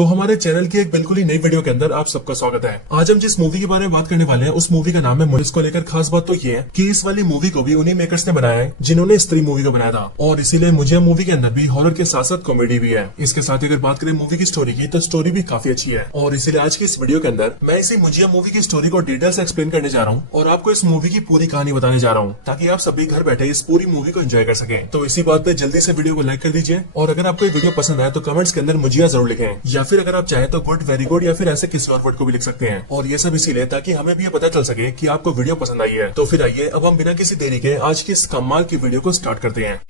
तो हमारे चैनल की एक बिल्कुल ही नई वीडियो के अंदर आप सबका स्वागत है। आज हम जिस मूवी के बारे में बात करने वाले हैं उस मूवी का नाम है मुन्नी। इसको लेकर खास बात तो ये है कि इस वाली मूवी को भी उन्हीं मेकर्स ने बनाया है जिन्होंने स्त्री मूवी को बनाया था, और इसीलिए मुझे मूवी के अंदर भी हॉरर के साथ साथ कॉमेडी भी है। इसके साथ अगर बात करें मूवी की स्टोरी की तो स्टोरी भी काफी अच्छी है, और इसीलिए आज की इस वीडियो के अंदर मैं इसी मुझे मूवी की स्टोरी को डिटेल से एक्सप्लेन करने जा रहा हूँ और आपको इस मूवी की पूरी कहानी बताने जा रहा हूँ ताकि आप सभी घर बैठे इस पूरी मूवी को एंजॉय कर सके। तो इसी बात पे जल्दी से वीडियो को लाइक कर दीजिए, और अगर आपको ये वीडियो पसंद आए तो कमेंट्स के अंदर मुझे जरूर लिखें, या फिर अगर आप चाहें तो गुड, वेरी गुड या फिर ऐसे किसी और वर्ड को भी लिख सकते हैं। और ये सब इसीलिए ताकि हमें भी ये पता चल सके कि आपको वीडियो पसंद आई है। तो फिर आइए अब हम बिना किसी देरी के आज की इस कमाल की वीडियो को स्टार्ट करते हैं।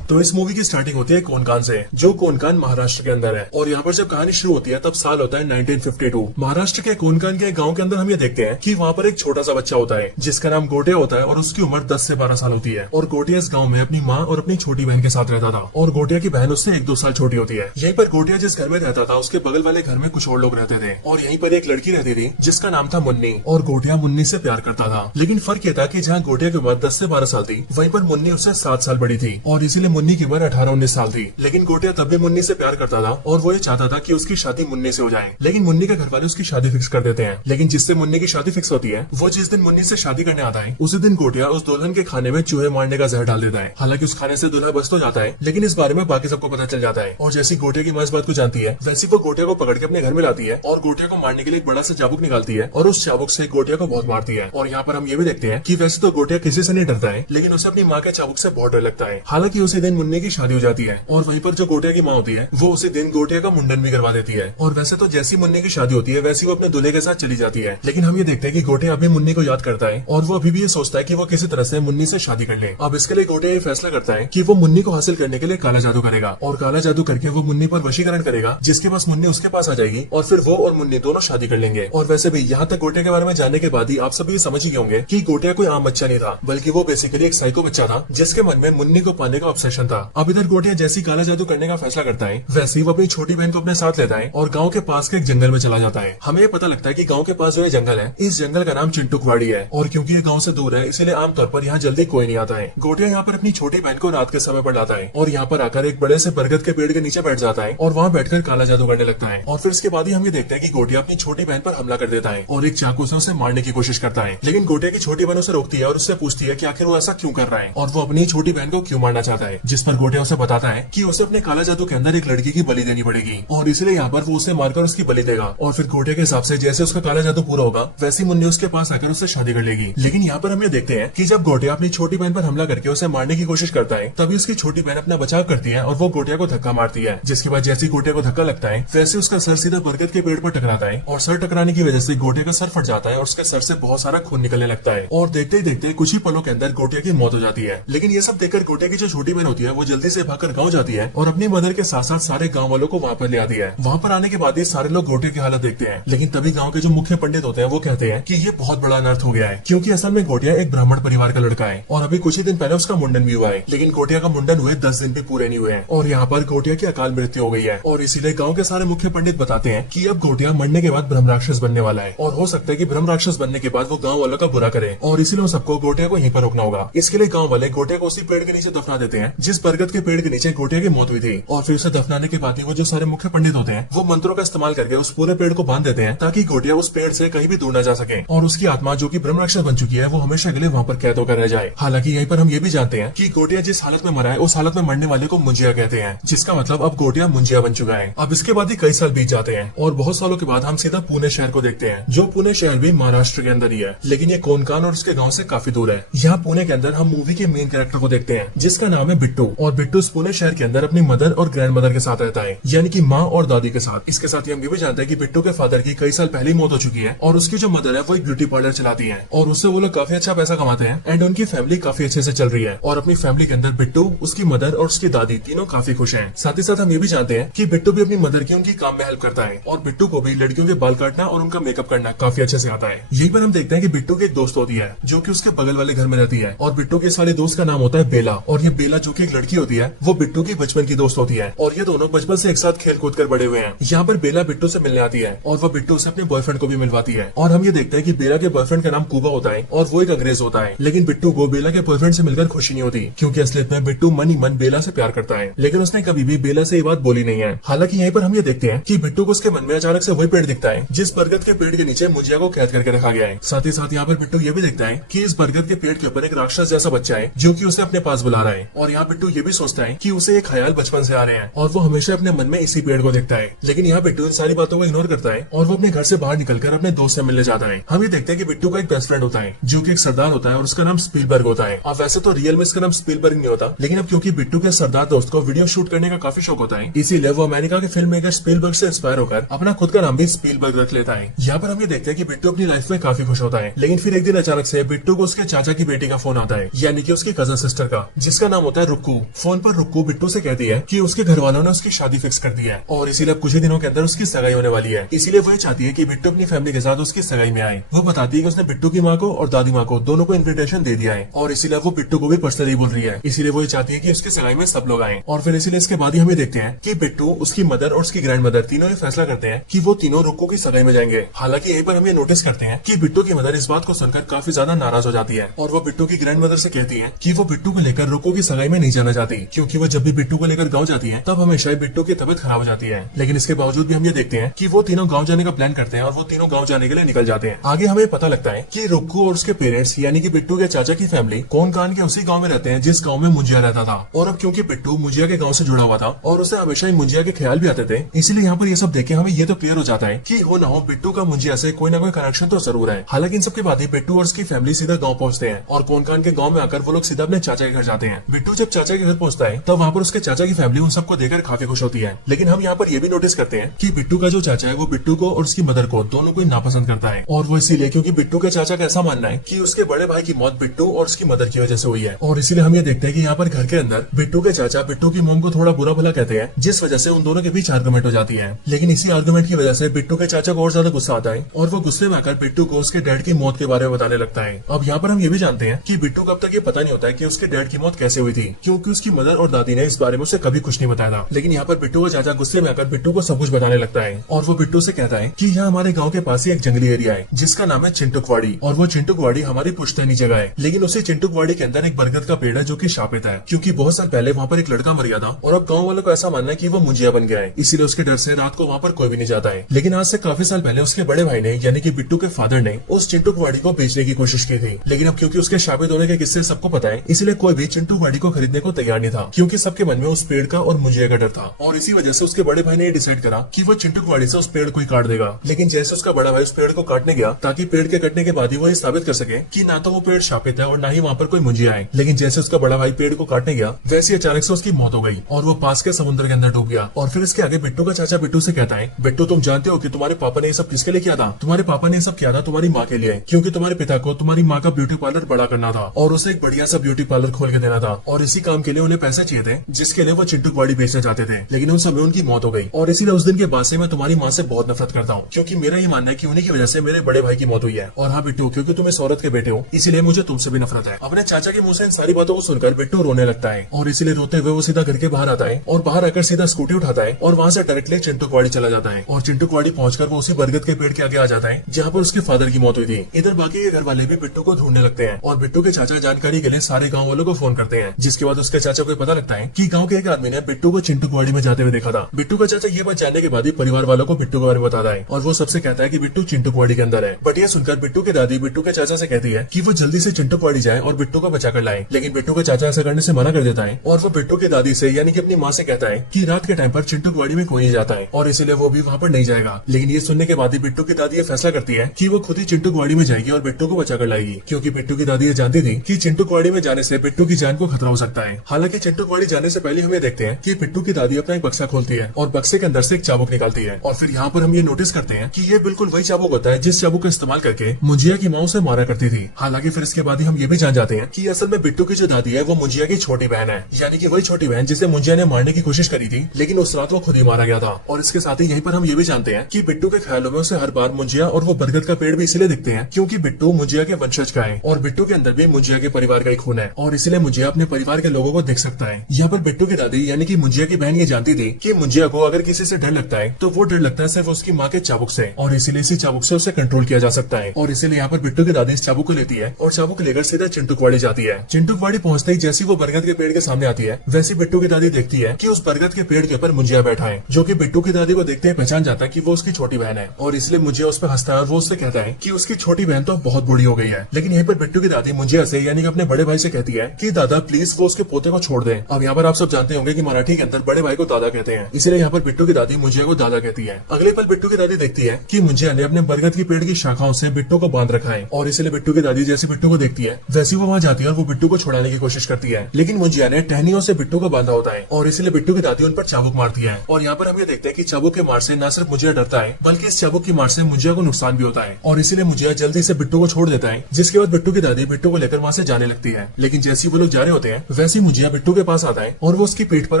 तो इस मूवी की स्टार्टिंग होती है कोनकान से, जो कोनकान महाराष्ट्र के अंदर है, और यहाँ पर जब कहानी शुरू होती है तब साल होता है 1952। महाराष्ट्र के कोनकान के गांव के अंदर हम ये देखते हैं कि वहाँ पर एक छोटा सा बच्चा होता है जिसका नाम गोटिया होता है, और उसकी उम्र 10 से 12 साल होती है। और गोटिया इस गाँव में अपनी माँ और अपनी छोटी बहन के साथ रहता था, और गोटिया की बहन उससे 1-2 साल छोटी होती है। यहीं पर गोटिया जिस घर में रहता था उसके बगल वाले घर में कुछ और लोग रहते थे, और यहीं पर एक लड़की रहती थी जिसका नाम था मुन्नी, और गोटिया मुन्नी से प्यार करता था। लेकिन फर्क ये था कि जहाँ गोटिया की उम्र 10 से 12 साल थी वहीं पर मुन्नी उससे 7 साल बड़ी थी, और इसीलिए मुन्नी की उम्र 18-19 साल थी। लेकिन गोटिया तब भी मुन्नी से प्यार करता था, और वो ये चाहता था कि उसकी शादी मुन्नी से हो जाए। लेकिन मुन्नी के घर वाले उसकी शादी फिक्स कर देते हैं। लेकिन जिससे मुन्नी की शादी फिक्स होती है वो जिस दिन मुन्नी से शादी करने आता है उसी दिन गोटिया उस दुल्हन के खाने में चूहे मारने का जहर डाल देता है। हालांकि उस खाने से दूल्हा बच तो जाता है, लेकिन इस बारे में बाकी सबको पता चल जाता है। और जैसी गोटिया की माँ इस बात को जानती है वैसी वो गोटिया को पकड़ के अपने घर में लाती है, और गोटिया को मारने के लिए एक बड़ा सा चाबुक निकालती है, और उस चाबुक से गोटिया को बहुत मारती है। और यहाँ पर हम ये भी देखते हैं कि वैसे तो गोटिया किसी से नहीं डरता है, लेकिन उसे अपनी माँ के चाबुक से बहुत डर लगता है। हालांकि उसी दिन मुन्नी की शादी हो जाती है, और वहीं पर जो गोटिया की माँ होती है वो उसी दिन गोटिया का मुंडन भी करवा देती है। और वैसे तो जैसी मुन्नी की शादी होती है वैसी वो अपने दूल्हे के साथ चली जाती है। लेकिन हम ये देखते हैं कि गोटिया अभी मुन्नी को याद करता है, और वो अभी भी ये सोचता है कि वो किसी तरह से मुन्नी से शादी कर ले। अब इसके लिए गोटिया ये फैसला करता है कि वो मुन्नी को हासिल करने के लिए काला जादू करेगा, और काला जादू करके वो मुन्नी पर वशीकरण करेगा, जिसके पास मुन्नी उसके पास आ जाएगी, और फिर वो और मुन्नी दोनों शादी कर लेंगे। और वैसे भी यहाँ तक गोटिया के बारे में जानने के बाद ही आप सभी समझ ही होंगे कि गोटिया कोई आम बच्चा नहीं था, बल्कि वो बेसिकली एक साइको बच्चा था जिसके मन में मुन्नी को पाने का ऑब्सेशन था। अब इधर गोटिया जैसी काला जादू करने का फैसला करता है वैसे ही वो अपनी छोटी बहन को अपने साथ लेता है और गाँव के पास के एक जंगल में चला जाता है। हमें पता लगता है कि गाँव के पास जो ये जंगल है इस जंगल का नाम चिंटुकवाड़ी है, और क्योंकि ये गाँव से दूर है इसलिए आमतौर पर यहाँ जल्दी कोई नहीं आता है। गोटिया यहाँ पर अपनी छोटी बहन को रात के समय पर लाता है, और यहाँ पर आकर एक बड़े से बरगद के पेड़ के नीचे बैठ जाता है, और वहाँ बैठकर काला जादू करने लगता है। और फिर इसके बाद ही हम ये देखते हैं कि गोटिया अपनी छोटी बहन पर हमला कर देता है और एक चाकू से उसे मारने की कोशिश करता है। लेकिन गोटिया की छोटी बहन उसे रोकती है और उससे पूछती है कि आखिर वो ऐसा क्यों कर रहा है, और वो अपनी छोटी बहन को क्यों मारना चाहता है। जिस पर गोटिया उसे बताता है कि उसे अपने काला जादू के अंदर एक लड़की की बलि देनी पड़ेगी, और इसलिए यहाँ पर वो उसे मारकर उसकी बलि देगा। और फिर गोटिया के हिसाब से जैसे उसका काला जादू पूरा होगा वैसी मुन्नी उसके पास आकर उससे शादी कर लेगी। लेकिन यहाँ पर हम ये देखते हैं कि जब गोटिया अपनी छोटी बहन पर हमला करके उसे मारने की कोशिश करता है तभी उसकी छोटी बहन अपना बचाव करती है और वो गोटिया को धक्का मारती है। जिसके बाद जैसे गोटिया को धक्का लगता है वैसे उसका सर सीधा बरगद के पेड़ पर टकराता है, और सर टकराने की वजह से गोटिया का सर फट जाता है और उसके सर से बहुत सारा खून निकलने लगता है। और देखते ही देखते कुछ ही पलों के अंदर गोटिया की मौत हो जाती है। लेकिन ये सब देखकर गोटिया की जो छोटी बहन होती है वो जल्दी से भागकर गाँव जाती है और अपनी मदर के साथ साथ सारे गाँव वालों को वहाँ पर ले आती है। वहाँ पर आने के बाद ही सारे लोग गोटिया की हालत देखते हैं, लेकिन तभी गाँव के जो मुख्य पंडित होते हैं वो कहते हैं कि ये बहुत बड़ा अनर्थ हो गया है, क्योंकि असल में गोटिया एक ब्राह्मण परिवार का लड़का है, और अभी कुछ ही दिन पहले उसका मुंडन भी हुआ है। लेकिन गोटिया का मुंडन हुए 10 दिन भी पूरे नहीं हुए हैं, और यहाँ पर गोटिया की अकाल मृत्यु हो गई है। और इसीलिए गाँव के सारे मुख्य पंडित बताते हैं कि अब गोटिया मरने के बाद ब्रह्म राक्षस बनने वाला है, और हो सकता है कि ब्रह्म राक्षस बनने के बाद वो गाँव वालों का बुरा करे, और इसीलिए सबको गोटिया को यहीं पर रोकना होगा। इसके लिए गाँव वाले गोटिया को उसी पेड़ के नीचे दफना देते हैं जिस बरगद के पेड़ के नीचे गोटिया की मौत हुई थी। और फिर उसे दफनाने के बाद ही वो जो सारे मुख्य पंडित होते हैं वो मंत्रों का इस्तेमाल करके उस पूरे पेड़ को बांध देते हैं ताकि गोटिया उस पेड़ से कहीं भी दूर न जा सके, और उसकी आत्मा जो कि ब्रह्म राक्षस बन चुकी है वो हमेशा के लिए वहाँ पर कैद होकर रह जाए। हालांकि यहीं पर हम ये भी जानते हैं कि गोटिया जिस हालत में मरा है उस हालत में मरने वाले को मुंजिया कहते हैं, जिसका मतलब अब गोटिया मुंजिया बन चुका है। अब इसके बाद ही कई साल बीत जाते हैं, और बहुत सालों के बाद हम सीधा पुणे शहर को देखते हैं, जो पुणे शहर भी महाराष्ट्र के अंदर ही है, लेकिन ये कोनकान और उसके गाँव से काफी दूर है। यहाँ पुणे के अंदर हम मूवी के मेन कैरेक्टर को देखते हैं जिसका नाम है बिट्टू, और बिट्टू इस पुणे शहर के अंदर अपनी मदर और ग्रैंड मदर के साथ रहता है, यानी कि माँ और दादी के साथ। इसके साथ ही हम ये भी जानते हैं कि बिट्टू के फादर की कई साल पहले मौत हो चुकी है, और उसकी जो मदर है वो एक ब्यूटी पार्लर चलाती है, और उससे वो लोग काफी अच्छा पैसा कमाते हैं, एंड उनकी फैमिली काफी अच्छे से चल रही है। और अपनी फैमिली के अंदर बिट्टू, उसकी मदर और उसकी दादी तीनों काफी खुश हैं। साथ ही साथ हम ये भी जानते हैं कि बिट्टू भी अपनी मदर की उनकी काम में हेल्प करता है, और बिट्टू को भी लड़कियों के बाल काटना और उनका मेकअप करना काफी अच्छे से आता है। यही पर हम देखते हैं कि बिट्टू की एक दोस्त होती है जो कि उसके बगल वाले घर में रहती है, और बिट्टू के इस वाले दोस्त का नाम होता है बेला, और ये बेला जो कि एक लड़की होती है वो बिट्टू की बचपन की दोस्त होती है, और ये दोनों बचपन से एक साथ खेल कूद कर बड़े हुए हैं। यहाँ पर बेला बिट्टू से मिलने आती है, और वो बिट्टू से अपने बॉयफ्रेंड को भी मिलवाती है। और हम ये देखते हैं कि बेला के बॉयफ्रेंड का नाम कुबा होता है, और वो एक अंग्रेज होता है। लेकिन बिट्टू को बेला के बॉयफ्रेंड से मिलकर खुशी नहीं होती, क्योंकि असलियत में बिट्टू मन ही मन बेला से प्यार करता है, लेकिन उसने कभी भी बेला से ये बात बोली नहीं है। हालांकि यहीं पर हम ये देखते हैं कि बिट्टू को उसके मन में अचानक से वही पेड़ दिखता है जिस बरगद के पेड़ के नीचे मुंजिया को कैद करके रखा गया है। साथ ही साथ यहाँ पर बिट्टू ये भी देखता है कि इस बरगद के पेड़ के ऊपर एक राक्षस जैसा बच्चा है जो कि उसे अपने पास बुला रहा है। और यहाँ बिट्टू ये भी सोचता है कि उसे एक ख्याल बचपन से आ रहे हैं और वो हमेशा अपने मन में इसी पेड़ को देखता है। लेकिन यहाँ बिट्टू इन सारी बातों को इग्नोर करता है और वो अपने घर से बाहर निकलकर अपने दोस्त से मिलने जाता है। हम ये देखते हैं कि बिट्टू का एक बेस्ट फ्रेंड होता है जो कि एक सरदार होता है और उसका नाम स्पीलबर्ग होता है। अब वैसे तो रियल में इसका नाम स्पीलबर्ग नहीं होता, लेकिन अब क्योंकि बिट्टू के सरदार दोस्त को वीडियो शूट करने का काफी शौक होता है, इसीलिए वो अमेरिका के फिल्म मेकर स्पीलबर्ग से इंस्पायर होकर अपना खुद का नाम भी स्पीलबर्ग रख लेता है। यहाँ पर हम ये देखते हैं कि बिट्टू अपनी लाइफ में काफी खुश होता है, लेकिन फिर एक दिन अचानक से बिट्टू को उसके चाचा की बेटी का फोन आता है, यानी कि उसकी कजन सिस्टर का, जिसका नाम होता है रुक्कू। फोन पर रुक्कू बिट्टू से कहती है कि उसके घर वालों ने उसकी शादी फिक्स कर दी है और इसीलिए कुछ ही दिनों के अंदर उसकी सगाई होने वाली है। इसीलिए वो चाहती है कि बिट्टू अपनी फैमिली के साथ उसकी सगाई में आए। वो बताती है कि उसने बिट्टू की माँ को और दादी माँ को दोनों को इन्विटेशन दे दिया है और इसीलिए वो बिट्टू को भी पर्सनली बोल रही है। इसीलिए वो चाहती है कि उसकी सगाई में सब लोग आए। और फिर इसीलिए इसके बाद ही हमें देखते हैं कि बिट्टू, उसकी मदर और उसकी ग्रैंड मदर तीनों ये फैसला करते हैं कि वो तीनों रुक्कू की सगाई में जाएंगे। हालांकि यहीं पर हम ये नोटिस करते हैं कि बिट्टू की मदर इस बात को सुनकर काफी ज्यादा नाराज हो जाती है और वो बिट्टू की ग्रैंड मदर से कहती है कि वो बिट्टू को लेकर रुक्कू की सगाई में नहीं जाना चाहती, क्योंकि वो जब भी बिट्टू को लेकर गाँव जाती है तब हमेशा बिट्टू की तबियत खराब हो जाती है। लेकिन इसके बावजूद भी हम ये देखते हैं कि वो तीनों गाँव जाने का प्लान करते हैं और वो तीनों गाँव जाने के लिए निकल जाते हैं। आगे हमें पता लगता है कि रुक्कू और उसके पेरेंट्स यानी कि बिट्टू के चाचा की फैमिली कोनकान के उसी गांव में रहते हैं जिस गांव में मुंजिया रहता था। और अब क्योंकि बिट्टू मुंजिया के गांव से जुड़ा हुआ था और उसे हमेशा ही मुंजिया के ख्याल भी आते थे, इसलिए यहाँ पर ये सब देखे हमें ये तो क्लियर हो जाता है कि हो ना हो बिट्टू का मुंजिया से कोई ना कोई कनेक्शन तो जरूर है। हालांकि इन सब के बाद ही बिट्टू और उसकी फैमिली सीधा गाँव पहुंचते हैं और कोनकान के गाँव में आकर वो लोग सीधा अपने चाचा के घर जाते हैं। बिट्टू जब चाचा के घर पहुंचता है तब वहाँ पर उसके चाचा की फैमिली उन सबको देखकर काफी खुश होती है। लेकिन हम यहाँ पर ये भी नोटिस करते हैं कि बिट्टू का जो चाचा है वो बिट्टू को और उसकी मदर को दोनों को नापसंद करता है और वो इसीलिए क्योंकि बिट्टू के चाचा का ऐसा मानना है कि उसके बड़े भाई की मौत बिट्टू और उसकी मदर की वजह से हुई है। और इसीलिए हम ये देखते हैं कि यहाँ पर घर के अंदर बिट्टू के चाचा बिट्टू की मोम को थोड़ा बुरा भला कहते हैं, जिस वजह से उन दोनों के बीच आर्गुमेंट हो जाती है। लेकिन इसी आर्गुमेंट की वजह से बिट्टू के चाचा को और ज्यादा गुस्सा आता है और वो गुस्से में आकर बिट्टू को उसके डैड की मौत के बारे में बताने लगता है। अब यहाँ पर हम ये भी जानते हैं कि बिट्टू को अब तक ये पता नहीं होता है कि उसके डैड की मौत कैसे हुई थी, क्योंकि उसकी मदर और दादी ने इस बारे में उसे कभी कुछ नहीं बताया था। लेकिन यहाँ पर बिट्टू का चाचा गुस्से में आकर बिट्टू को सब कुछ बताने लगता है और वो बिट्टू से कहता है कि यहाँ हमारे गाँव के पास ही एक जंगली एरिया है जिसका नाम है चिंटुकवाड़ी और वो चिंटुकवाड़ी हमारी पुश्तैनी जगह है। लेकिन उसी चिंटुकवाड़ी के अंदर एक बरगद का पेड़ है जो कि शापित है, क्योंकि बहुत साल पहले वहाँ पर एक लड़का मर गया था और अब गाँव वालों को ऐसा मानना है कि वो मुंजिया बन गया है, इसीलिए उसके डर से रात को वहाँ पर कोई भी नहीं जाता है। लेकिन आज से काफी साल पहले उसके बड़े भाई ने यानी कि बिट्टू के फादर ने उस चिंटुकवाड़ी को बेचने की कोशिश की थी। लेकिन अब क्योंकि उसके शापित होने के किस्से सबको पता है, इसलिए कोई भी चिंटुकवाड़ी को खरीदने को तैयार नहीं था, क्योंकि सबके मन में उस पेड़ का और मुंजिया का डर था। और इसी वजह से उसके बड़े भाई ने डिसाइड करा कि वो चिंटुकवाड़ी से उस पेड़ को ही काट देगा। लेकिन जैसे उसका बड़ा भाई उस पेड़ को काटने गया ताकि पेड़ के कटने के बाद ही वो ये साबित कर सके कि ना तो वो पेड़ शापित है और ना ही वहाँ पर कोई मुंजिया है, लेकिन जैसे उसका बड़ा भाई पेड़ को काटने गया वैसे अचानक से उसकी मौत हो गई और वो पास के समुद्र के अंदर डूब गया। और फिर इसके आगे बिट्टू का चाचा बिट्टू से कहता है, बिट्टू तुम जानते हो कि तुम्हारे पापा ने ये सब किसके लिए किया था? तुम्हारे पापा ने ये सब किया था तुम्हारी माँ के लिए, क्योंकि तुम्हारे पिता को तुम्हारी माँ का ब्यूटी पार्लर बड़ा करना था और उसे एक बढ़िया सा ब्यूटी पार्लर खोल के देना था और इसी काम के लिए उन्हें पैसे चाहिए थे जिसके लिए वो चिंटुकवाड़ी बेचना चाहते थे। लेकिन उन समय उनकी मौत हो गई और इसीलिए उस दिन के बाद से मैं तुम्हारी माँ से बहुत नफरत करता हूँ, क्योंकि मेरा ये मानना है कि उन्हीं की वजह से मेरे बड़े भाई की मौत हुई है। और हाँ बिट्टू, क्योंकि तुम इस औरत के बेटे हो इसलिए मुझे तुमसे भी नफरत है। अपने चाचा के मुंह से इन सारी बातों को सुनकर बिट्टू रोने लगता है और इसीलिए रोते हुए वो सीधा घर के बाहर आता है और बाहर आकर सीधा स्कूटी उठाता है और वहाँ से डायरेक्टली चिंटुकवाड़ी चला जाता है। और चिंटुकवाड़ी पहुंचकर वो उसी बरगद के पेड़ के आगे आ जाता है जहाँ पर उसके फादर की मौत हुई थी। इधर बाकी के घर वाले भी बिट्टू को ढूंढने लगते हैं और बिट्टू के चाचा जानकारी के लिए सारे गाँव वालों को फोन करते हैं, जिसके बाद उसके चाचा को पता लगता है कि गाँव के एक आदमी ने बिट्टू को चिंटुकवाड़ी में जाते हुए देखा था। बिट्टू का चाचा ये बात जानने के बाद ही परिवार वालों को बिट्टू के बारे में बताता है और वो सबसे कहता है कि बिट्टू चिंटुकवाड़ी के अंदर है। बट ये सुनकर बिट्टू की दादी बिट्टू के चाचा से कहती है कि वो जल्दी से चिंटुकवाड़ी जाए और बिट्टू को बचा कर लाए। लेकिन बिट्टू का चाचा ऐसा करने से मना कर देता है और वो बिट्टू की दादी से यानी कि अपनी माँ से कहता है कि रात के टाइम पर चिंटुकवाड़ी में कोई नहीं जाता है और इसीलिए वो भी वहाँ पर नहीं जाएगा। लेकिन ये सुनने के बाद ही बिट्टू की दादी ये फैसला करती है कि वो खुद ही चिंटुकवाड़ी में जाएगी और बिट्टू को बचा कर लाएगी, क्योंकि बिट्टू की दादी ये जानती थी कि चिंटुकवाड़ी में जाने से बिट्टू की जान को खतरा हो सकता है। हालांकि चिंटुकवाड़ी जाने से पहले हम ये देखते हैं कि बिट्टू की दादी अपना एक बक्सा खोलती है और बक्से के अंदर से एक चाबुक निकालती है और फिर यहाँ पर हम ये नोटिस करते हैं कि ये बिल्कुल वही चाबुक होता है जिस चाबुक का इस्तेमाल करके मुंजिया की माँ उसे मारा करती थी। हालांकि फिर इसके बाद ही हम ये भी जान जाते हैं कि असल में बिट्टू की जो दादी है वो मुंजिया की छोटी बहन है, यानी कि वही छोटी बहन जिसे मुंजिया ने मारने की कोशिश करी थी, लेकिन उस रात वो खुद ही मारा गया था। और इसके साथ ही यहीं पर हम ये भी जानते हैं कि बिट्टू के ख्यालों में उसे हर बार मुंजिया और वो बरगद का पेड़ भी इसलिए दिखते हैं क्योंकि बिट्टू मुंजिया के वंशज का है और बिट्टू के अंदर भी मुंजिया के परिवार का ही खून है और इसीलिए मुंजिया अपने परिवार के लोगों को देख सकता है। यहाँ पर बिट्टू की दादी यानी कि मुंजिया की बहन ये जानती थी कि मुंजिया को अगर किसी से डर लगता है तो वो डर लगता है सिर्फ उसकी माँ के चाबुक से और इसीलिए इसी चाबुक से उसे कंट्रोल किया जा सकता है। और इसीलिए यहाँ पर बिट्टू की दादी इस चाबुक को लेती है और चाबुक लेकर सीधा चिंटुकवाड़ी जाती है। चिंटुकवाड़ी पहुंचते ही जैसी वो बरगद के पेड़ के सामने आती है वैसी बिट्टू की दादी देखती है कि उस बरगद के पेड़ के ऊपर मुंजिया बैठा है, जो कि बिट्टू की दादी को देखते ही पहचान जाता है कि वो उसकी छोटी बहन है, और इसलिए मुझे उस पर हंसता है और वो उससे कहता है कि उसकी छोटी बहन तो बहुत बूढ़ी हो गई है। लेकिन यहीं पर बिट्टू की दादी मुझे से यानी कि अपने बड़े भाई से कहती है कि दादा प्लीज वो उसके पोते को छोड़ दें। अब यहाँ पर आप सब जानते होंगे कि मराठी के अंदर बड़े भाई को दादा कहते हैं, इसलिए यहाँ पर बिट्टू की दादी मुझे को दादा कहती है। अगले पल बिट्टू की दादी देखती है कि मुझे ने अपने बरगद की पेड़ की शाखाओं से बिट्टू को बांध रखा है, और इसलिए बिट्टू की दादी जैसे बिट्टू को देखती है वैसी वो वहाँ जाती है और वो बिट्टू को छुड़ाने की कोशिश करती है। लेकिन मुंजिया ने टहनियों से बिट्टू को बांधा होता है, और इसलिए बिट्टू की दादी उन पर चाबुक मारती है। और यहाँ पर हम ये देखते हैं कि चाबुक के मार से न सिर्फ मुंजिया डरता है, बल्कि इस चाबुक की मार से मुंजिया को नुकसान भी होता है, और इसीलिए मुंजिया जल्दी से बिट्टू को छोड़ देता है। जिसके बाद बिट्टू की दादी बिट्टू को लेकर वहाँ से जाने लगती है। लेकिन जैसे वो लोग जा रहे होते हैं वैसे मुंजिया बिट्टू के पास आता है और वो उसकी पीठ पर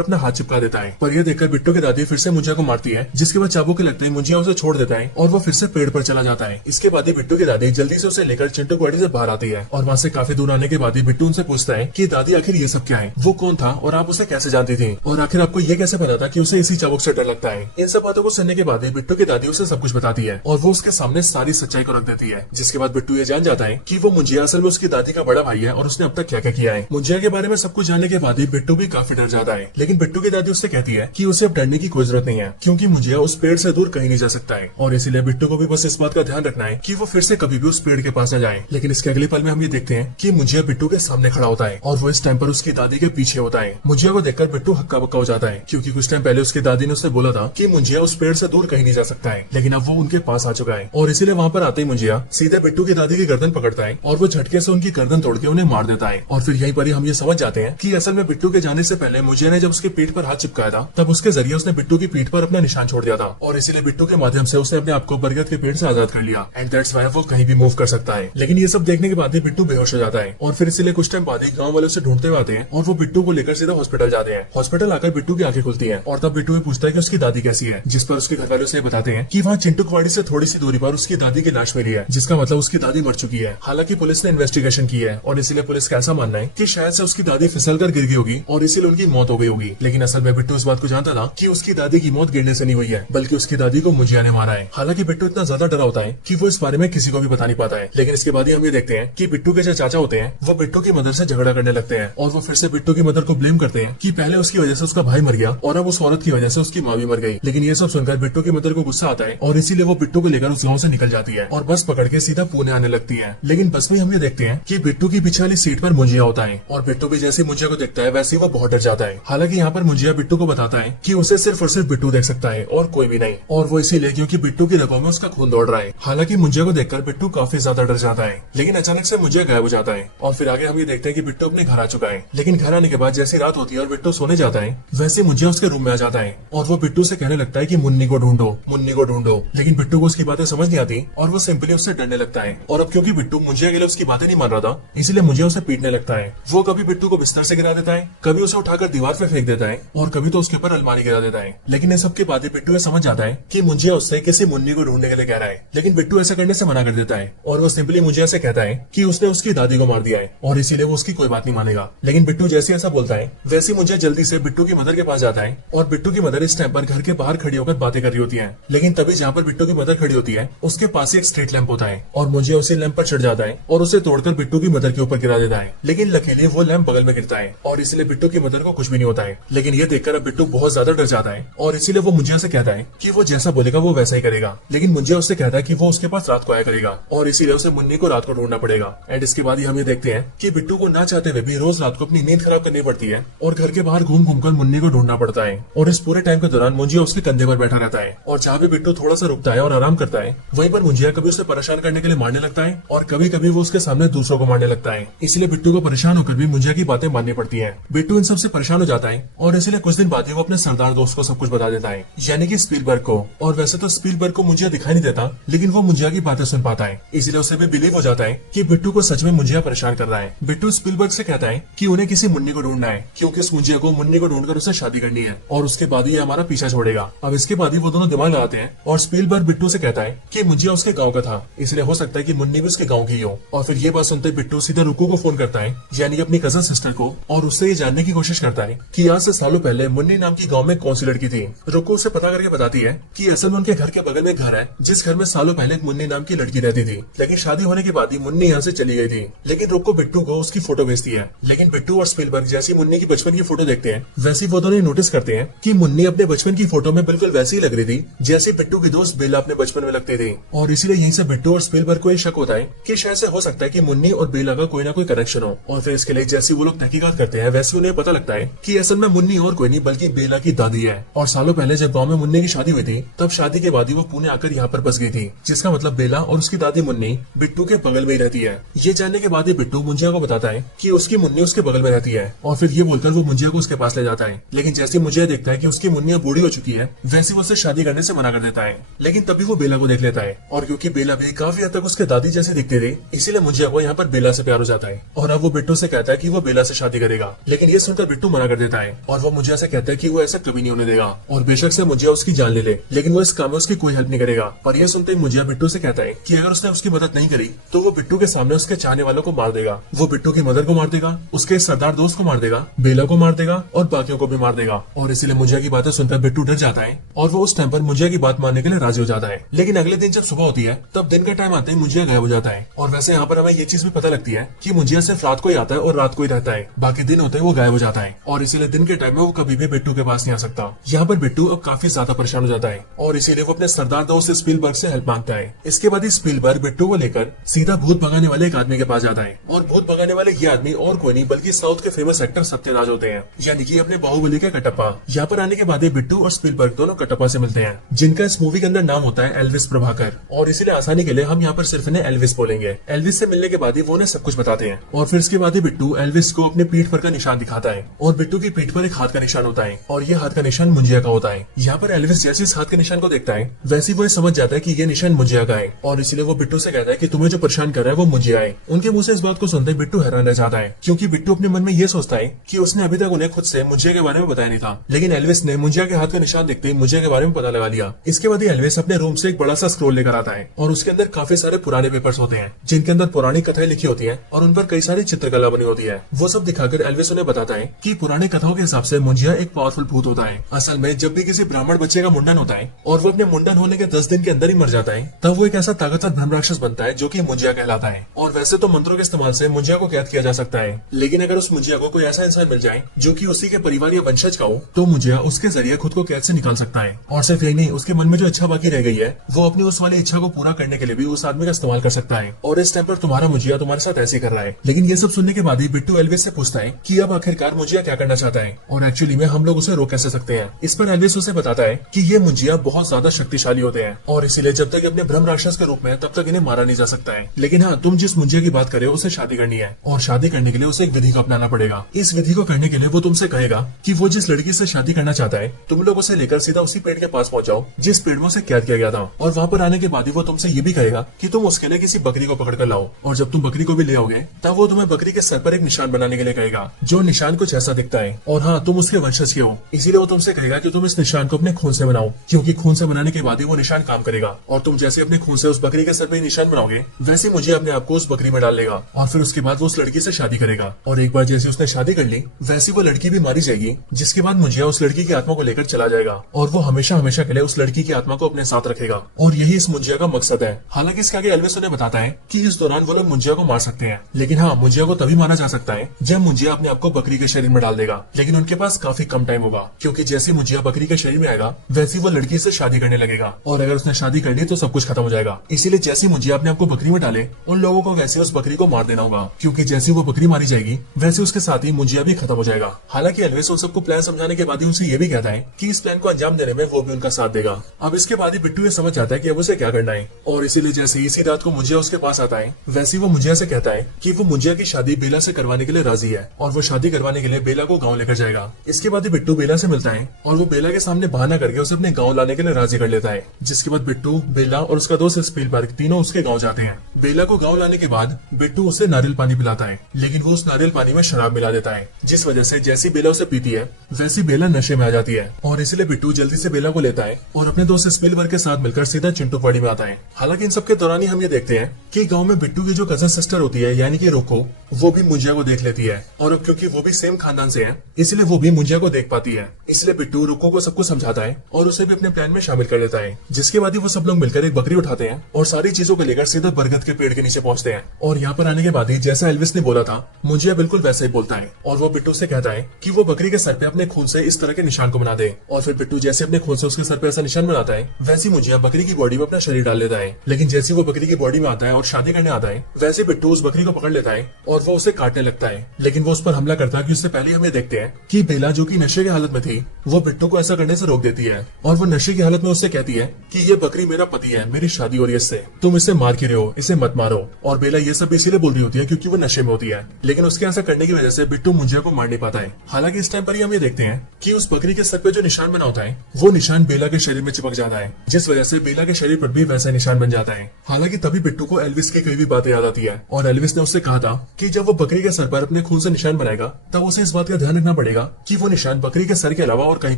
अपना हाथ चिपका देता है। पर यह देखकर बिट्टू की दादी फिर से मुंजिया को मारती है, जिसके बाद चाबुक के लगते ही मुंजिया उसे छोड़ देता है और वो फिर से पेड़ पर चला जाता है। इसके बाद ही बिट्टू की दादी जल्दी से उसे लेकर चिंटू की वाड़ी से बाहर आती है, और वहाँ से काफी दूर आने के बाद ही बिट्टू उनसे पूछता है कि दादी आखिर ये सब क्या है, वो कौन था और आप उसे कैसे जानती थी, और आखिर आपको ये कैसे पता था कि उसे इसी चाबुक से डर लगता है। इन सब बातों को सुनने के बाद ही बिट्टू की दादी उसे सब कुछ बताती है और वो उसके सामने सारी सच्चाई को रख देती है। जिसके बाद बिट्टू ये जान जाता है कि वो मुंजिया असल में उसकी दादी का बड़ा भाई है और उसने अब तक क्या क्या किया है। मुंजिया के बारे में सब कुछ जानने के बाद ही बिट्टू भी काफी डर जाता है। लेकिन बिट्टू की दादी उससे कहती है कि उसे अब डरने की कोई जरूरत नहीं है, क्योंकि मुंजिया उस पेड़ से दूर कहीं नहीं जा सकता है, और इसीलिए बिट्टू को भी बस इस बात का ध्यान रखना है कि वो फिर से कभी भी उस पेड़ के पास न जाए। लेकिन इसके अगले पल में हम ये देखते हैं कि मुंजिया बिट्टू के सामने खड़ा होता है और वो इस टाइम पर उसकी दादी के पीछे होता है। मुंजिया को देखकर बिट्टू हक्का बक्का हो जाता है, क्योंकि कुछ टाइम पहले उसकी दादी ने उससे बोला था कि मुंजिया उस पेड़ से दूर कहीं नहीं जा सकता है, लेकिन अब वो उनके पास आ चुका है, और इसीलिए वहाँ पर आते ही मुंजिया सीधे बिट्टू की दादी की गर्दन पकड़ता है और वो झटके से उनकी गर्दन तोड़ के उन्हें मार देता है। और फिर यहीं पर ही हम ये समझ जाते हैं कि असल में बिट्टू के जाने से पहले मुंजिया ने जब उसकी पीठ पर हाथ चिपकाया था तब उसके जरिए उसने बिट्टू की पीठ पर अपना निशान छोड़ दिया था, और इसीलिए बिट्टू के माध्यम से उसने अपने आप को बरगद के पेड़ से आजाद कर लिया, एंड दैट्स व्हाई वो कहीं भी मूव कर सकता है। लेकिन ये सब देखने के बाद ही बिट्टू बेहोश हो जाता है, और फिर इसीलिए कुछ टाइम बाद ही गाँव वाले उसे ढूंढते हुए आते हैं और वो बिट्टू को लेकर सीधा हॉस्पिटल जाते हैं। हॉस्पिटल आकर बिट्टू की आंखें खुलती है और तब बिट्टू पूछता है कि उसकी दादी कैसी है, जिस पर उसके घर वाले उसे बताते हैं कि वहाँ चिंटू कुवाड़ी से थोड़ी सी दूरी पर उसकी दादी की लाश मिली है, जिसका मतलब उसकी दादी मर चुकी है। हालांकि पुलिस ने इन्वेस्टिगेशन की है और इसीलिए पुलिस का ऐसा मानना है कि शायद से उसकी दादी फिसल कर गिर गई होगी और इसीलिए उनकी मौत हो गई होगी। लेकिन असल में बिट्टू इस बात को जानता था कि उसकी दादी की मौत गिरने से नहीं हुई है, बल्कि उसकी दादी को मुंजिया ने मारा है। हालांकि बिट्टू इतना ज्यादा डरा होता है कि वो इस बारे में किसी को भी बता नहीं पाता है। लेकिन इसके बाद ही हम ये देखते हैं कि बिट्टू के जो चाचा होते हैं वो बिट्टू की मदर से झगड़ा करने लगते हैं, और वो फिर से बिट्टू की मदर को ब्लेम करते हैं कि पहले उसकी वजह से उसका भाई मर गया और अब उस औरत की वजह से उसकी माँ भी मर गई। लेकिन ये सब सुनकर बिट्टू की मदर को गुस्सा आता है और इसीलिए वो बिट्टू को लेकर उस गाँव से निकल जाती है और बस पकड़ के सीधा पुणे आने लगती है। लेकिन बस में हम ये देखते हैं कि बिट्टू की पीछे वाली सीट पर मुंजिया होता है, और बिट्टू भी जैसे मुंजिया को देखता है वैसे ही वो बहुत डर जाता है। हालांकि यहाँ पर मुंजिया बिट्टू को बताता है कि उसे सिर्फ और सिर्फ बिट्टू देख सकता है और कोई भी नहीं, और वो इसीलिए क्योंकि बिट्टू की रगों में उसका खून दौड़ रहा है। हालांकि मुंजिया को देखकर बिट्टू काफी ज्यादा डर जाता है, लेकिन अचानक से मुंजिया गायब हो जाता है, और फिर आगे हम ये देखते हैं कि बिट्टू अपने घर आ चुका है। लेकिन घर आने के बाद जैसी रात होती है और बिट्टू सोने जाता है वैसे मुंजिया उसके रूम में आ जाता है, और वो बिट्टू से कहने लगता है कि मुन्नी को ढूंढो, मुन्नी को ढूंढो। लेकिन बिट्टू को उसकी बातें समझ नहीं आती और वो सिंपली उससे डरने लगता है। और अब क्योंकि बिट्टू मुंजिया के लिए उसकी बातें नहीं मान रहा था इसलिए मुंजिया उसे पीटने लगता है। वो कभी बिट्टू को बिस्तर से गिरा देता है, कभी उसे उठाकर दीवार पे फेंक देता है, और कभी तो उसके ऊपर अलमारी गिरा देता है। लेकिन इन सब के बाद बिट्टू ये समझ जाता है कि मुंजिया उससे किसी मुन्नी को ढूंढने के लिए कह रहा है। लेकिन बिट्टू ऐसा करने से मना कर देता है और वो सिंपली मुंजिया से कहता है कि उसने उसकी दादी को मार दिया है और इसीलिए वो उसकी कोई बात नहीं मानेगा। लेकिन बिट्टू जैसे ऐसा बोलता है वैसे मुंजिया जल्दी से बिट्टू की मदर के पास जाता है, और बिट्टू की मदर इस टाइम पर घर के बाहर खड़ी होकर बातें कर रही होती है। लेकिन तभी जहाँ पर बिट्टू की मदर खड़ी होती है उसके पास ही एक स्ट्रीट लैंप होता है, और मुंजिया उसी लैंप पर चढ़ जाता है और उसे तोड़कर बिट्टू की मदर के ऊपर गिरा देता है। लेकिन लकीली वो लैंप बगल में गिरता है और इसलिए बिट्टू की मदर को कुछ भी नहीं होता है। लेकिन ये देखकर अब बिट्टू बहुत ज्यादा डर जाता है और इसीलिए वो मुंजिया से कहता है कि वो जैसा बोलेगा वो वैसा ही करेगा। लेकिन मुंजिया उससे कहता है कि वो उसके पास रात को आया करेगा और इसीलिए उसे मुन्नी को रात को ढूंढना पड़ेगा। एंड इसके बाद ही हम ये देखते हैं कि बिट्टू को ना चाहते हुए भी रोज रात को अपनी नींद खराब करनी पड़ती है और घर के बाहर घूम घूमकर मुन्नी को ढूंढना पड़ता है। और इस पूरे टाइम के दौरान मुंजिया उसके कंधे पर बैठा रहता है, और जहाँ भी बिट्टू थोड़ा सा रुकता है और आराम करता है वहीं पर मुंजिया कभी उसे परेशान करने के लिए मारने लगता है और कभी कभी वो उसके सामने दूसरों को मारने लगता है। इसलिए बिट्टू को परेशान होकर भी मुंजिया की बातें माननी पड़ती है। बिट्टू इन सबसे परेशान हो जाता है और इसलिए कुछ दिन बाद ही वो अपने सरदार दोस्त को सब कुछ बता देता है, यानी कि स्पीलबर्ग को। और वैसे तो स्पीलबर्ग को मुंजिया दिखाई नहीं देता, लेकिन वो मुंजिया की बातें सुन पाता है, इसलिए उसे भी बिलीव हो जाता है कि बिट्टू को सच में मुंजिया परेशान कर रहा है। बिट्टू स्पीलबर्ग से कहता है कि उन्हें किसी मुन्नी को ढूंढना है, क्योंकि उस मुंजिया को मुन्नी को ढूंढकर उसे शादी करनी है और उसके बाद ही हमारा पीछा छोड़ेगा। अब इसके बाद ही वो दोनों दिमाग लगाते हैं और स्पीलबर्ग बिट्टू से कहता है कि मुंजिया उसके गाँव का था, इसलिए हो सकता है कि मुन्नी भी उसके गाँव की हो। और फिर ये बात सुनते बिट्टू सीधा रुकू को फोन करता है, यानी अपनी कजन सिस्टर को, और उससे ये जानने की कोशिश करता है कि आज से सालों पहले मुन्नी नाम की गांव में कौन सी लड़की थी। रुकू उसे पता करके बताती है कि असल में उनके घर के बगल में घर है जिस घर में सालों पहले एक मुन्नी नाम की लड़की रहती थी, लेकिन शादी होने के बाद ही मुन्नी यहाँ से चली गई थी। लेकिन रुकू बिट्टू को उसकी फोटो भेजती है, लेकिन बिट्टू और स्पीलबर्ग जैसी मुन्नी की बचपन की फोटो देखते हैं वैसी वो दोनों नोटिस करते हैं कि मुन्नी अपने बचपन की फोटो में बिल्कुल वैसी ही लग रही थी जैसे बिट्टू की दोस्त बेला अपने बचपन में लगती थी। और इसीलिए यहीं से बिट्टू और स्पीलबर्ग को ये शक होता है कि शायद से हो सकता है कि मुन्नी और बेला का कोई ना कोई कनेक्शन हो। और फिर इसके लिए जैसे वो लोग तहकीकात करते हैं वैसे उन्हें पता लगता है कि असल में मुन्नी और कोई नहीं बल्कि बेला की दादी है। और सालों पहले जब गाँव में मुन्नी की शादी हुई थी तब शादी के बाद ही वो पुणे आकर यहाँ पर बस गई थी, जिसका मतलब बेला और उसकी दादी मुन्नी बिट्टू के बगल में ही रहती है। ये जानने के बाद ही बिट्टू मुंजिया को बताता है कि उसकी मुन्नी उसके बगल में रहती है और फिर ये बोलकर वो मुंजिया को उसके पास ले जाता है। लेकिन जैसे मुंजिया देखता है कि उसकी मुन्नी बूढ़ी हो चुकी है वैसे वो उसे शादी करने से मना कर देता है। लेकिन तभी वो बेला को देख लेता है और क्योंकि बेला भी काफी हद तक उसके दादी जैसे दिखती थी इसीलिए मुंजिया को यहाँ पर बेला से प्यार हो जाता है और अब वो बिट्टू से कहता है कि वो बेला से शादी करेगा। लेकिन ये सुनकर बिट्टू मना कर देता है और वो मुंजिया से कहता है कि वो ऐसा कभी नहीं होने देगा और बेशक से मुंजिया उसकी जान ले ले लेकिन वो इस काम में उसकी कोई हेल्प नहीं करेगा। पर यह सुनते ही मुंजिया बिट्टू से कहता है कि अगर उसने उसकी मदद नहीं करी तो वो बिट्टू के सामने उसके चाहने वालों को मार देगा। वो बिट्टू की मदर को मार देगा, उसके सरदार दोस्त को मार देगा, बेला को मार देगा और बाकियों को भी मार देगा। और इसीलिए मुंजिया की बातें सुनकर बिट्टू डर जाता है और वो उस टाइम पर मुंजिया की बात मानने के लिए राजी हो जाता है। लेकिन अगले दिन जब सुबह होती है तब दिन का टाइम आते ही मुंजिया गायब हो जाता है। और वैसे यहाँ पर हमें ये चीज भी पता लगती है कि मुंजिया सिर्फ रात को ही आता है और रात को ही रहता है, बाकी दिन होते ही वो गायब हो जाता है और इसीलिए दिन के टाइम में वो कभी भी बिट्टू के पास नहीं आ सकता। यहाँ पर बिट्टू अब काफी ज्यादा परेशान हो जाता है और इसीलिए वो अपने सरदार दोस्त स्पीलबर्ग से हेल्प मांगता है। इसके बाद ही स्पीलबर्ग बिट्टू को लेकर सीधा भूत भगाने वाले एक आदमी के पास जाता है और भूत भगाने वाले ये आदमी और कोई नहीं बल्कि साउथ के फेमस एक्टर सत्यराज होते हैं, यानी कि अपने बाहुबली के कटप्पा। यहाँ पर आने के बाद बिट्टू और स्पीलबर्ग दोनों कटप्पा से मिलते हैं जिनका इस मूवी के अंदर नाम होता है एल्विस प्रभाकर और इसीलिए आसानी के लिए हम यहाँ पर सिर्फ इन्हें एल्विस बोलेंगे। एल्विस से मिलने के बाद ही वो उन्हें सब कुछ बताते हैं और फिर इसके बाद ही बिट्टू एल्विस को अपने पीठ पर का निशान दिखाता है और बिट्टू की पीठ पर एक हाथ का निशान होता है और ये हाथ का निशान मुंजिया का होता है। यहाँ पर एल्विस जैसे इस हाथ के निशान को देखता है वैसे वो समझ जाता है कि ये निशान मुंजिया का है और इसलिए वो बिट्टू से कहता है कि तुम्हें जो परेशान कर रहा है वो मुंजिया है। उनके मुंह से इस बात को सुनते ही बिट्टू हैरान रह जाता है क्योंकि बिट्टू अपने मन में ये सोचता है कि उसने अभी तक उन्हें खुद से मुंजिया के बारे में बताया नहीं था, लेकिन एल्विस ने मुंजिया के हाथ का निशान देखते ही मुंजिया के बारे में पता लगा लिया। इसके बाद एल्विस अपने रूम से एक बड़ा सा स्क्रोल लेकर आता है और उसके अंदर काफी सारे पुराने पेपर्स होते हैं जिनके अंदर पुरानी कथाएं लिखी होती है और उन पर कई सारी चित्रकला बनी होती है। वो सब दिखाकर एल्विस उन्हें बताता है कि पुराने कथाओं के हिसाब से मुंजिया एक पावरफुल भूत होता है। असल में जब भी किसी ब्राह्मण बच्चे का मुंडन होता है और वो अपने मुंडन होने के 10 दिन के अंदर ही मर जाता है तब वो एक ऐसा ताकतवर ब्रह्म राक्षस बनता है जो कि मुंजिया कहलाता है। और वैसे तो मंत्रों के इस्तेमाल से मुंजिया को कैद किया जा सकता है, लेकिन अगर उस मुंजिया को कोई ऐसा इंसान मिल जाए जो कि उसी के परिवार या वंशज का हो तो मुंजिया उसके जरिए खुद को कैद से निकाल सकता है। और सिर्फ यही नहीं, उसके मन में जो इच्छा बाकी रह गई है वो अपनी उस वाली इच्छा को पूरा करने के लिए भी उस आदमी का इस्तेमाल कर सकता है। और इस टाइम पर तुम्हारा मुंजिया तुम्हारे साथ ऐसे कर रहा है। लेकिन ये सब सुनने के बाद ही बिट्टू एल्विस से पूछता है कि अब आखिरकार मुंजिया क्या करना चाहता है और एक्चुअली में हम लोग उसे रोक कैसे सकते हैं। इस पर एल्विस उसे बताता है कि ये मुंजिया बहुत ज्यादा शक्तिशाली होते हैं और इसीलिए जब तक अपने ब्रह्म राक्षस के रूप में तब तक इन्हें मारा नहीं जा सकता है। लेकिन हाँ, तुम जिस मुंजिया की बात करे उसे शादी करनी है और शादी करने के लिए उसे एक विधि को अपनाना पड़ेगा। इस विधि को करने के लिए वो तुमसे कहेगा कि वो जिस लड़की से शादी करना चाहता है तुम लोग उसे लेकर सीधा उसी पेड़ के पास पहुंच जाओ जिस पेड़ में उसे कैद किया गया था। और वहाँ पर आने के बाद ही वो तुमसे ये भी कहेगा कि तुम उसके लिए किसी बकरी को पकड़ कर लाओ और जब तुम बकरी को भी ले आओगे तब वो तुम्हें बकरी के सर पर एक निशान बनाने के लिए कहेगा जो निशान कुछ ऐसा दिखता है। और हाँ, तुम उसके वंशज के हो इसीलिए वो तुमसे कहेगा कि तुम इस निशान को अपने खून से बनाओ क्योंकि खून से बनाने के बाद ही वो निशान काम करेगा। और तुम जैसे अपने खून से उस बकरी के सर पर निशान बनाओगे वैसे मुझे अपने आप को उस बकरी में डाल लेगा और फिर उसके बाद वो उस लड़की से शादी करेगा। और एक बार जैसे उसने शादी कर ली वैसी वो लड़की भी मारी जाएगी जिसके बाद मुझे उस लड़की की आत्मा को लेकर चला जाएगा और वो हमेशा हमेशा के लिए उस लड़की की आत्मा को अपने साथ रखेगा। और यही इस मुंजिया का मकसद है। हालांकि इसके आगे एल्विस उन्हें बताता है कि इस दौरान वो लोग मुंजिया को मार सकते हैं, लेकिन हाँ, मुंजिया को तभी मारा जा सकता है जब मुंजिया अपने आप को बकरी के शरीर में डाल देगा। लेकिन उनके पास काफी कम टाइम होगा क्योंकि जैसे मुंजिया बकरी के शरीर में आएगा वैसे वो लड़की से शादी करने लगेगा और अगर उसने शादी कर ली तो सब कुछ खत्म हो जाएगा। इसीलिए जैसी मुंजिया अपने आप को बकरी में डाले उन लोगों को वैसे उस बकरी को मार देना होगा क्योंकि जैसी वो बकरी मारी जाएगी वैसे उसके साथ ही मुंजिया भी खत्म हो जाएगा। हालांकि एल्विस उन सबको प्लान समझाने के बाद ही उनसे ये भी कहता है कि इस प्लान को अंजाम देने में वो भी उनका साथ देगा। अब इसके बाद ही बिट्टू ये समझ जाता है कि अब उसे क्या करना है और इसीलिए जैसे इसी रात को मुंजिया उसके पास आता है वैसे वो मुंजिया से कहता है कि वो मुंजिया की शादी बेला से करवाने के लिए राजी है और वो शादी करवाने के लिए बेला को गाँव लेकर जाएगा। इसके बाद ही बिट्टू बेला से मिलता है और वो बेला के सामने बहाना करके उसे अपने गाँव लाने के लिए राजी कर लेता है। जिसके बाद बिट्टू, बेला और उसका दोस्त स्पीलबर्ग तीनों उसके गाँव जाते हैं। बेला को गाँव लाने के बाद बिट्टू उसे नारियल पानी पिलाता है, लेकिन वो उस नारियल पानी में शराब मिला देता है जिस वजह से जैसी बेला उसे पीती है वैसी बेला नशे में आ जाती है और इसलिए बिट्टू जल्दी से बेला को लेता है और अपने दोस्त स्पीलबर्ग के साथ मिलकर सीधा चिंटूपाड़ी में आता है। हालांकि इन सबके दौरान ही हम ये देखते हैं कि गांव में बिट्टू की जो कजन सिस्टर होती है यानी कि रोको, वो भी मुंजिया को देख लेती है और अब क्योंकि वो भी सेम खानदान से है इसलिए वो भी मुंजिया को देख पाती है। इसलिए बिट्टू रुको को सब कुछ समझाता है और उसे भी अपने प्लान में शामिल कर लेता है। जिसके बाद ही वो सब लोग मिलकर एक बकरी उठाते हैं और सारी चीजों को लेकर सीधा बरगद के पेड़ के नीचे पहुंचते हैं। और यहाँ पर आने के बाद ही जैसा एल्विस ने बोला था मुंजिया बिल्कुल वैसा ही बोलता है और वो बिट्टू से कहता है कि वो बकरी के सर पे अपने खून से इस तरह के निशान को बना दे। और फिर बिट्टू जैसे अपने खून से उसके सर पे ऐसा निशान बनाता है वैसी मुंजिया बकरी की बॉडी में अपना शरीर डाल लेता है। लेकिन जैसे वो बकरी की बॉडी में आता है और शादी करने आता है वैसे बिट्टू उस बकरी को पकड़ लेता है और वो उसे काटने लगता है। लेकिन वो उस पर हमला करता है कि उससे पहले हमें देखते हैं कि बेला जो कि नशे की हालत में थी वो बिट्टू को ऐसा करने से रोक देती है और वो नशे की हालत में उससे कहती है कि ये बकरी मेरा पति है, मेरी शादी हो रही है इससे, तुम इसे मार के रहे हो, इसे मत मारो। और बेला ये सब इसीलिए बोल रही होती है क्योंकि वो नशे में होती है। लेकिन उसके ऐसा करने की वजह से बिट्टू मुंजिया को मार नहीं पाता है। हालांकि इस टाइम पर ही हम ये देखते हैं कि उस बकरी के सर पे जो निशान बना होता है वो निशान बेला के शरीर में चिपक जाता है, जिस वजह से बेला के शरीर पर भी वैसा निशान बन जाता है। हालांकि तभी बिट्टू को एल्विस की कई भी बातें याद आती है और एल्विस ने उससे कहा था कि जब वो बकरी के सर पर अपने खून से निशान बनाएगा तब उसे इस बात का ध्यान रखना पड़ेगा कि वो निशान बकरी के सर के अलावा और कहीं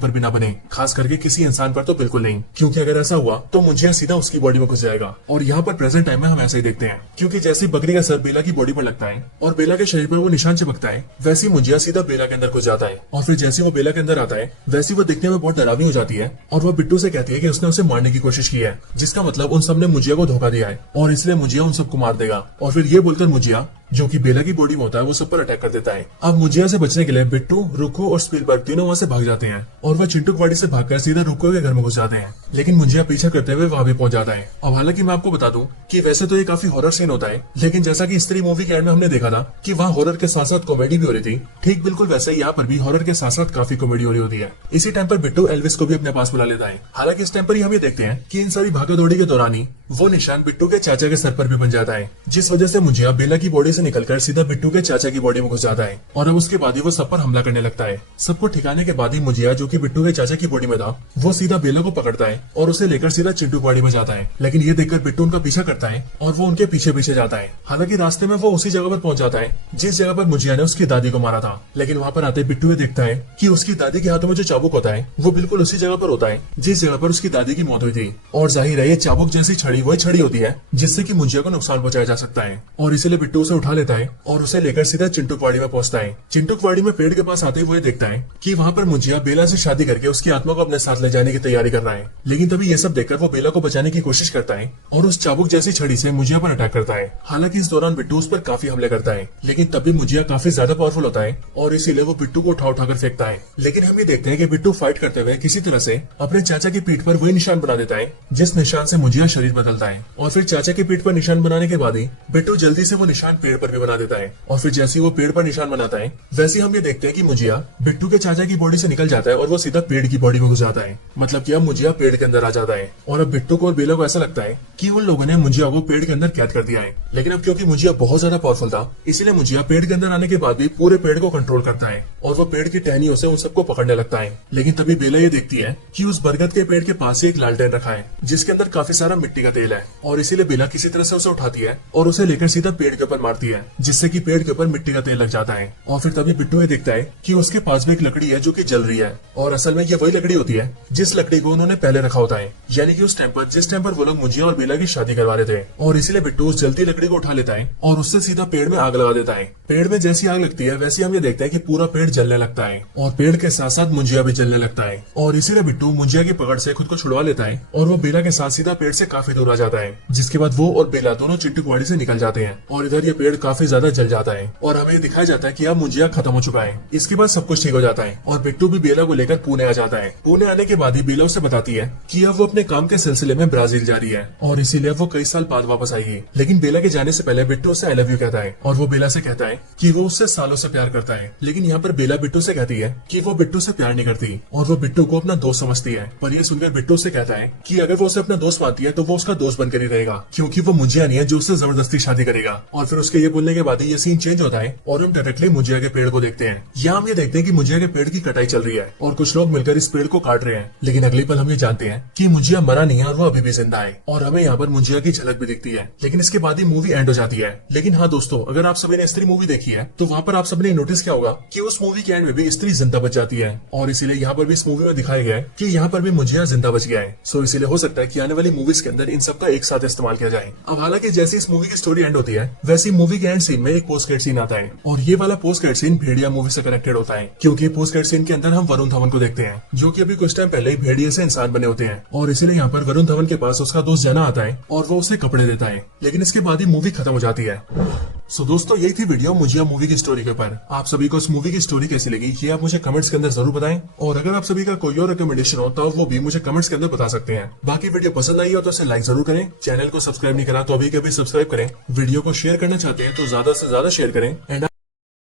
पर भी ना बने, खास करके किसी इंसान पर तो बिल्कुल नहीं, क्योंकि अगर ऐसा हुआ तो मुंजिया सीधा उसकी बॉडी में घुस जाएगा। और यहाँ पर प्रेजेंट टाइम में हम ऐसा ही देखते हैं क्योंकि जैसे बकरी का सर बेला की बॉडी पर लगता है और बेला के शरीर पर वो निशान चिपकता है वैसी मुंजिया सीधा बेला के अंदर घुस जाता है। और फिर जैसे वो बेला के अंदर आता है वैसी वो दिखने में बहुत डरावनी हो जाती है और वो बिट्टू से कहती है कि उसने उसे मारने की कोशिश की है, जिसका मतलब उन सब ने मुंजिया को धोखा दिया है और इसलिए मुंजिया उन सबको मार देगा। और फिर ये बोलकर मुंजिया जो कि बेला की बॉडी में होता है वो सब पर अटैक कर देता है। अब मुंजिया से बचने के लिए बिट्टू, रुको और स्पीलबर्ग तीनों वहाँ से भाग जाते हैं और वह चिंटूकवाड़ी से भागकर सीधा रुको के घर में घुस जाते हैं। लेकिन मुंजिया पीछा करते हुए वहां भी पहुंच जाता है। अब हालांकि मैं आपको बता दूं कि वैसे तो ये काफी हॉरर सीन होता है, लेकिन जैसा कि स्त्री मूवी के एंड में हमने देखा था कि वहाँ हॉरर के साथ साथ कॉमेडी भी हो रही थी, ठीक बिल्कुल वैसे यहाँ पर भी हॉरर के साथ साथ काफी कॉमेडी हो रही होती है। इसी टाइम पर बिट्टू एल्विस को भी अपने पास बुला लेता है। हालांकि इस टाइम पर ही हम ये देखते हैं कि इन सारी भागा दौड़ी के दौरान ही वो निशान बिट्टू के चाचा के सर पर भी बन जाता है, जिस वजह से मुंजिया बेला की बॉडी से निकलकर सीधा बिट्टू के चाचा की बॉडी में घुस जाता है और अब उसके बाद ही वो सब पर हमला करने लगता है। सबको ठिकाने के बाद ही मुंजिया जो कि बिट्टू के चाचा की बॉडी में था वो सीधा बेला को पकड़ता है और उसे लेकर सीधा चिंटूकवाड़ी में जाता है। लेकिन ये देखकर बिट्टू उनका पीछा करता है और वो उनके पीछे पीछे जाता है। हालांकि रास्ते में वो उसी जगह पर पहुंच जाता है जिस जगह पर मुंजिया ने उसकी दादी को मारा था। लेकिन वहाँ पर आते बिट्टू ये देखता है कि उसकी दादी के हाथों में जो चाबुक होता है वो बिल्कुल उसी जगह पर होता है जिस जगह पर उसकी दादी की मौत हुई थी। और जाहिर है ये चाबुक जैसी छड़ी वही छड़ी होती है जिससे कि मुंजिया को नुकसान पहुंचाया जा सकता है। और इसीलिए बिट्टू उसे उठा लेता है और उसे लेकर सीधा चिंटूकवाड़ी में पहुंचता है। चिंटूकवाड़ी में पेड़ के पास आते हुए देखता है कि वहाँ पर मुंजिया बेला से शादी करके उसकी आत्मा को अपने साथ ले जाने की तैयारी कर रहा है। लेकिन तभी ये सब देखकर वो बेला को बचाने की कोशिश करता है और उस चाबुक जैसी छड़ी से मुंजिया पर अटैक करता है। हालांकि इस दौरान बिट्टू उस पर काफी हमले करता है, लेकिन तब भी मुंजिया काफी ज्यादा पावरफुल होता है और इसीलिए वो बिट्टू को उठाकर फेंकता है। लेकिन हम ये देखते हैं कि बिट्टू फाइट करते हुए किसी तरह से अपने चाचा की पीठ पर वही निशान बना देता है जिस निशान से मुंजिया शरीर बदलता है। और फिर चाचा की पीठ पर निशान बनाने के बाद ही बिट्टू जल्दी से वो निशान पेड़ पर भी बना देता है। और फिर जैसे वो पेड़ पर निशान बनाता है वैसे हम ये देखते हैं कि मुंजिया बिट्टू के चाचा की बॉडी से निकल जाता है और वो सीधा पेड़ की बॉडी में घुस जाता है। मतलब कि अब मुंजिया पेड़ के अंदर आ जाता है और अब बिट्टू को और बेला को ऐसा लगता है कि उन लोगों ने मुंजिया को पेड़ के अंदर कैद कर दिया है। लेकिन अब क्योंकि मुंजिया बहुत ज्यादा पावरफुल था इसीलिए मुंजिया पेड़ के अंदर आने के बाद भी पूरे पेड़ को कंट्रोल करता है और वो पेड़ की टहनियों से उन सबको पकड़ने लगता है। लेकिन तभी बेला ये देखती है कि उस बरगद के पेड़ के पास ही एक लालटेन रखा है जिसके अंदर काफी सारा मिट्टी का तेल है और इसीलिए बेला किसी तरह से उसे उठाती है और उसे लेकर सीधा पेड़ के ऊपर मारती है जिससे कि पेड़ के ऊपर मिट्टी का तेल लग जाता है। और फिर तभी बिट्टू ये देखता है कि उसके पास भी एक लकड़ी है जो कि जल रही है और असल में ये वही लकड़ी होती है जिस लकड़ी को उन्होंने पहले रखा होता है, यानी कि उस टाइम पर जिस टाइम पर वो लोग मुंजिया और बेला की शादी करवा रहे थे। और इसीलिए बिट्टू उस जलती लकड़ी को उठा लेता है और उससे सीधा पेड़ में आग लगा देता है। पेड़ में जैसी आग लगती है वैसे हम ये देखते हैं कि पूरा पेड़ जलने लगता है और पेड़ के साथ साथ मुंजिया भी जलने लगता है। और इसीलिए बिट्टू मुंजिया की पकड़ से खुद को छुड़वा लेता है और वो बेला के साथ सीधा पेड़ से काफी दूर आ जाता है, जिसके बाद वो और बेला दोनों चिंटूकवाड़ी से निकल जाते हैं और इधर ये पेड़ काफी ज्यादा जल जाता है और हमें दिखाया जाता है कि अब मुंजिया खत्म हो चुका है। इसके बाद सब कुछ ठीक हो जाता है और बिट्टू भी बेला को लेकर पुणे आ जाता है। पुणे आने के बाद ही बेला उसे बताती है कि अब वो अपने काम के सिलसिले में ब्राजील जा रही है और इसीलिए वो कई साल बाद वापस आएगी। लेकिन बेला के जाने से पहले बिट्टू उसे आई लव यू कहता है और वो बेला से कहता है कि वो उससे सालों से प्यार करता है। लेकिन यहाँ पर बेला बिट्टू से कहती है कि वो बिट्टू से प्यार नहीं करती और वो बिट्टू को अपना दोस्त समझती है। पर ये सुनकर बिट्टू से कहता है कि अगर वो उसे अपना दोस्त मानती है तो वो उसका दोस्त बनकर ही रहेगा, क्योंकि वो मुंजिया नहीं है जो उससे जबरदस्ती शादी करेगा। और फिर उसके ये बोलने के बाद ही ये सीन चेंज होता है और हम डायरेक्टली मुंजिया के पेड़ को देखते हैं। यहाँ हम ये देखते हैं कि मुंजिया के पेड़ की कटाई चल रही है और कुछ लोग मिलकर इस पेड़ को काट रहे हैं। लेकिन अगले पल हम ये जानते हैं कि मुंजिया मरा नहीं है और वो अभी भी जिंदा है और हमें यहाँ पर मुंजिया की झलक भी दिखती है। लेकिन इसके बाद ही मूवी एंड हो जाती है। लेकिन हाँ दोस्तों, अगर आप सभी ने स्त्री मूवी देखी है तो वहाँ पर आप सबने नोटिस किया होगा कि उस मूवी के एंड में भी स्त्री जिंदा बच जाती है और इसीलिए यहाँ पर भी इस मूवी में दिखाया गया है कि यहाँ पर भी मुंजिया जिंदा बच गया है। सो इसीलिए हो सकता है कि आने वाली मूवीज के अंदर इन सबका एक साथ इस्तेमाल किया जाए। अब हालांकि जैसी इस मूवी की स्टोरी एंड होती है वैसी मूवी के एंड सीन में एक पोस्ट क्रेडिट सीन आता है और ये वाला पोस्ट क्रेडिट सीन भेड़िया मूवी से कनेक्टेड होता है, क्योंकि पोस्ट क्रेडिट सीन के अंदर हम वरुण धवन को देखते हैं जो कि अभी कुछ टाइम पहले ही भेड़िए से इंसान बने होते हैं और इसीलिए यहाँ पर वरुण धवन के पास उसका दोस्त जना आता है और वो उसे कपड़े देता है, लेकिन इसके बाद ही मूवी खत्म हो जाती है। सो दोस्तों यही थी वीडियो मुझे मूवी की स्टोरी के ऊपर। आप सभी को इस मूवी की स्टोरी कैसी लगी ये आप मुझे कमेंट्स के अंदर जरूर बताएं और अगर आप सभी का कोई और रिकमेंडेशन हो तो वो भी मुझे कमेंट्स के अंदर बता सकते हैं। बाकी वीडियो पसंद आई हो तो इसे लाइक जरूर करें, चैनल को सब्सक्राइब नहीं करा तो अभी कभी सब्सक्राइब करें, वीडियो को शेयर करना चाहते हैं तो ज्यादा से ज्यादा शेयर करें एंड